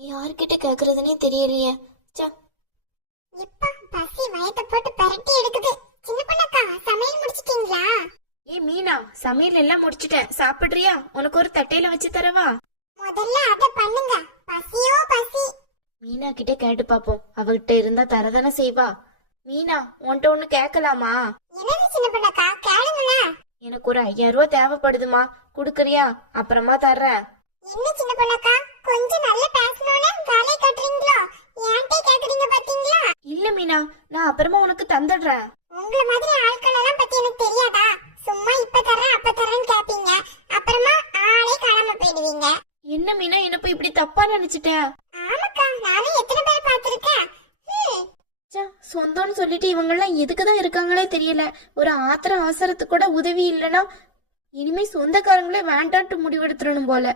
யார்கிட்ட கேக்குறதுனே தெரியலையே. சா, இப்ப பசி வயத்தை போட்டு பரட்டி எடுக்குது. சின்ன பொண்ணக்கா சமையல் முடிச்சிட்டீங்களா? மீனா, சமையல் எல்லாம் முடிச்சிட்டேன். சாப்பிடுறியா? உனக்கு ஒரு தட்டையில வச்சு தரவா? முதல்ல அத பண்ணுங்க. பசியோ பசி. மீனா கிட்ட கேட்டு பாப்போம். அவகிட்ட இருந்தா தரதானே செய்வா. மீனா, உன்கிட்ட ஒண்ணு கேட்கலாமா? என்னது சின்ன பொண்ணக்கா, கேளுங்களே. எனக்கு ஒரு 5000 ரூபாய் தேவைப்படுதுமா, குடுக்கறியா? அப்புறமா தர்றேன். என்ன சின்ன பொண்ணக்கா, கொஞ்சம் நல்ல பேசணும்னே காலை கட்டுறீங்களோ? ஏன்ட்டே கேக்குறீங்க பாத்தீங்களா? இல்ல மீனா, நான் அப்புறமா உனக்கு தந்துடுறேன். உங்கள மாதிரி ஆட்கள் எல்லாம் பத்தி எனக்கு தெரியாதா? சும்மா இப்ப தர்றேன் அப்ப தர்றேன்னு கேப்பீங்க, அப்புறமா ஆளே காணாம போயிடுவீங்க. என்ன மீனா, என்ன போய் இப்படி தப்பா நினைச்சிட்டேன்? ஆமாக்கா, நானும் எத்தனை பேர் பாத்திருக்கேன். சொந்தம்னு சொல்லிட்டு இவங்கெல்லாம் எதுக்குதான் இருக்காங்களே தெரியல. ஒரு ஆத்திர அவசரத்துக்கு கூட உதவி இல்லைன்னா இனிமே சொந்தக்காரங்களே வேண்டான்ட்டு முடிவெடுத்துடணும் போல.